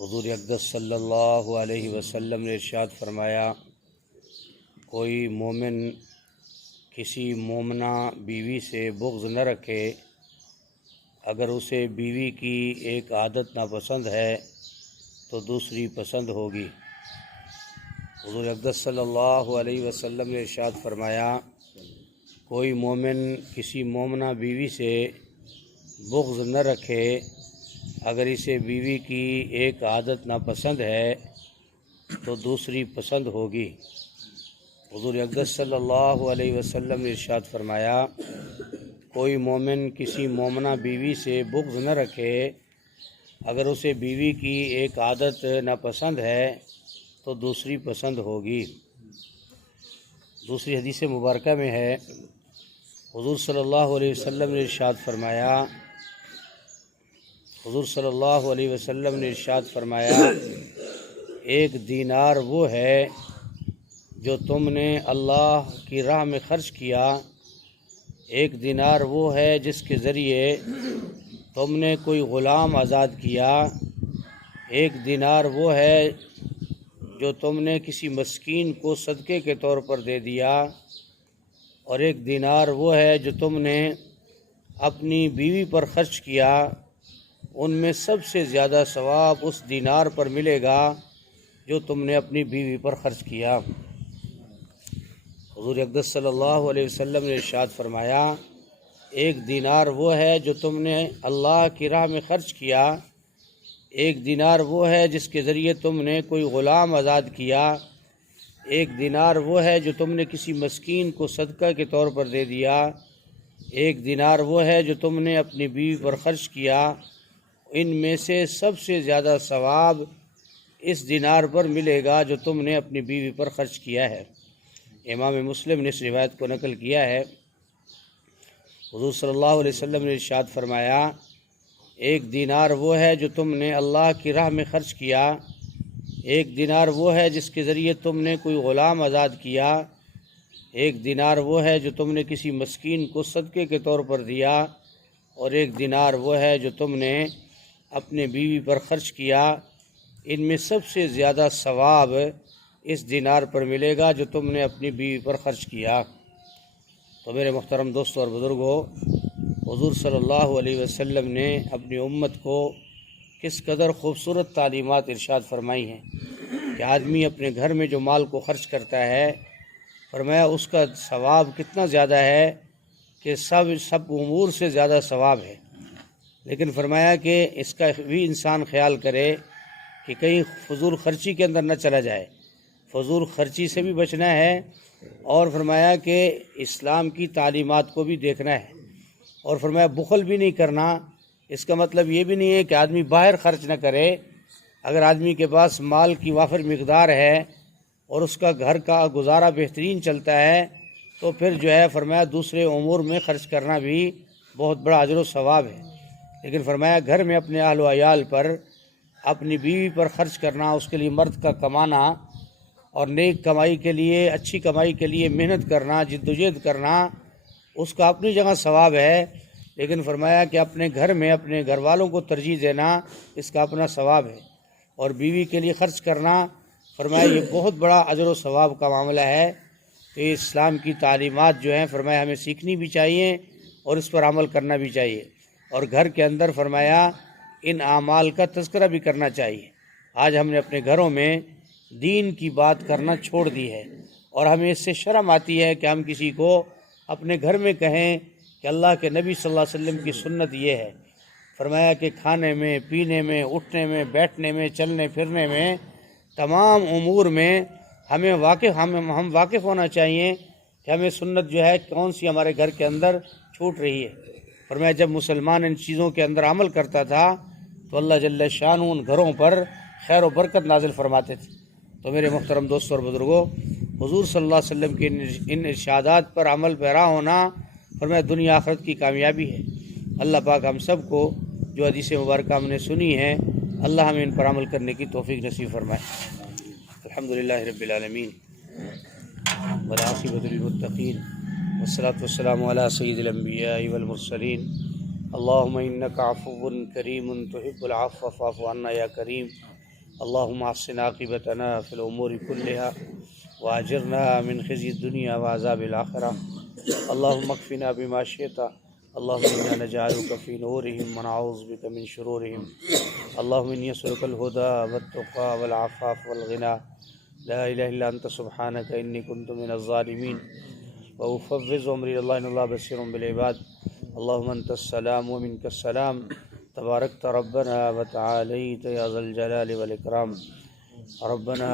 حضور اقدس صلی اللہ علیہ وسلم نے ارشاد فرمایا، کوئی مومن کسی مومنہ بیوی سے بغض نہ رکھے اگر اسے بیوی کی ایک عادت ناپسند ہے تو دوسری پسند ہوگی۔ حضور اقدس صلی اللہ علیہ وسلم نے ارشاد فرمایا، کوئی مومن کسی مومنہ بیوی سے بغض نہ رکھے اگر اسے بیوی کی ایک عادت ناپسند ہے تو دوسری پسند ہوگی۔ حضور اقدس صلی اللہ علیہ وسلم نے ارشاد فرمایا، کوئی مومن کسی مومنہ بیوی سے بغض نہ رکھے اگر اسے بیوی کی ایک عادت ناپسند ہے تو دوسری پسند ہوگی۔ دوسری حدیث مبارکہ میں ہے، حضور صلی اللہ علیہ وسلم نے ارشاد فرمایا، ایک دینار وہ ہے جو تم نے اللہ کی راہ میں خرچ کیا، ایک دینار وہ ہے جس کے ذریعے تم نے کوئی غلام آزاد کیا، ایک دینار وہ ہے جو تم نے کسی مسکین کو صدقے کے طور پر دے دیا، اور ایک دینار وہ ہے جو تم نے اپنی بیوی پر خرچ کیا۔ ان میں سب سے زیادہ ثواب اس دینار پر ملے گا جو تم نے اپنی بیوی پر خرچ کیا۔ حضور اقدس صلی اللہ علیہ وسلم نے ارشاد فرمایا، ایک دینار وہ ہے جو تم نے اللہ کی راہ میں خرچ کیا، ایک دینار وہ ہے جس کے ذریعے تم نے کوئی غلام آزاد کیا، ایک دینار وہ ہے جو تم نے کسی مسکین کو صدقہ کے طور پر دے دیا، ایک دینار وہ ہے جو تم نے اپنی بیوی پر خرچ کیا۔ ان میں سے سب سے زیادہ ثواب اس دینار پر ملے گا جو تم نے اپنی بیوی پر خرچ کیا ہے۔ امام مسلم نے اس روایت کو نقل کیا ہے۔ حضور صلی اللہ علیہ وسلم نے ارشاد فرمایا، ایک دینار وہ ہے جو تم نے اللہ کی راہ میں خرچ کیا، ایک دینار وہ ہے جس کے ذریعے تم نے کوئی غلام آزاد کیا، ایک دینار وہ ہے جو تم نے کسی مسکین کو صدقے کے طور پر دیا، اور ایک دینار وہ ہے جو تم نے اپنے بیوی پر خرچ کیا۔ ان میں سب سے زیادہ ثواب اس دینار پر ملے گا جو تم نے اپنی بیوی پر خرچ کیا۔ تو میرے محترم دوستوں اور بزرگوں، حضور صلی اللہ علیہ وسلم نے اپنی امت کو کس قدر خوبصورت تعلیمات ارشاد فرمائی ہیں کہ آدمی اپنے گھر میں جو مال کو خرچ کرتا ہے، فرمایا اس کا ثواب کتنا زیادہ ہے کہ سب امور سے زیادہ ثواب ہے۔ لیکن فرمایا کہ اس کا بھی انسان خیال کرے کہ کہیں فضول خرچی کے اندر نہ چلا جائے، فضول خرچی سے بھی بچنا ہے، اور فرمایا کہ اسلام کی تعلیمات کو بھی دیکھنا ہے، اور فرمایا بخل بھی نہیں کرنا۔ اس کا مطلب یہ بھی نہیں ہے کہ آدمی باہر خرچ نہ کرے۔ اگر آدمی کے پاس مال کی وافر مقدار ہے اور اس کا گھر کا گزارا بہترین چلتا ہے تو پھر جو ہے فرمایا دوسرے امور میں خرچ کرنا بھی بہت بڑا اجر و ثواب ہے۔ لیکن فرمایا گھر میں اپنے اہل و عیال پر، اپنی بیوی پر خرچ کرنا، اس کے لیے مرد کا کمانا اور نیک کمائی کے لیے، اچھی کمائی کے لیے محنت کرنا، جد و جہد کرنا، اس کا اپنی جگہ ثواب ہے۔ لیکن فرمایا کہ اپنے گھر میں اپنے گھر والوں کو ترجیح دینا، اس کا اپنا ثواب ہے، اور بیوی کے لیے خرچ کرنا، فرمایا یہ بہت بڑا اجر و ثواب کا معاملہ ہے۔ تو یہ اسلام کی تعلیمات جو ہیں فرمایا ہمیں سیکھنی بھی چاہیے اور اس پر عمل کرنا بھی چاہیے، اور گھر کے اندر فرمایا ان اعمال کا تذکرہ بھی کرنا چاہیے۔ آج ہم نے اپنے گھروں میں دین کی بات کرنا چھوڑ دی ہے، اور ہمیں اس سے شرم آتی ہے کہ ہم کسی کو اپنے گھر میں کہیں کہ اللہ کے نبی صلی اللہ علیہ وسلم کی سنت یہ ہے۔ فرمایا کہ کھانے میں، پینے میں، اٹھنے میں، بیٹھنے میں، چلنے پھرنے میں، تمام امور میں ہم واقف ہونا چاہیے کہ ہمیں سنت جو ہے کون سی ہمارے گھر کے اندر چھوٹ رہی ہے۔ فرمایا جب مسلمان ان چیزوں کے اندر عمل کرتا تھا تو اللہ جل شانہ ان گھروں پر خیر و برکت نازل فرماتے تھے۔ تو میرے محترم دوستوں اور بزرگوں، حضور صلی اللہ علیہ وسلم کے ان ارشادات پر عمل پیرا ہونا فرمایا دنیا آخرت کی کامیابی ہے۔ اللہ پاک ہم سب کو جو حدیث مبارکہ ہم نے سنی ہیں، اللہ ہمیں ان پر عمل کرنے کی توفیق نصیب فرمائے۔ الحمدللہ رب العالمین والعاقبۃ للمتقین والصلاة والسلام علی سید الانبیاء والمرسلین۔ اللہم انک عفو کریم تحب العفو فاعف عنا یا کریم۔ اللهم احسن عاقبتنا في الأمور كلها واجرنا من خزي الدنيا وعذاب الآخرة. اللهم اكفنا بما شئت. اللهم إنا نجعلك في نورهم ونعوذ بك من شرورهم. اللهم إني أسألك الهدى والتقى والعفاف والغنى. لا إله إلا أنت سبحانك إني كنت من الظالمين. وأفوض أمري إلى الله إن الله بصير بالعباد. اللهم أنت السلام ومنك السلام. تباركت ربنا وتعاليت يا ذا الجلال والإكرام. ربنا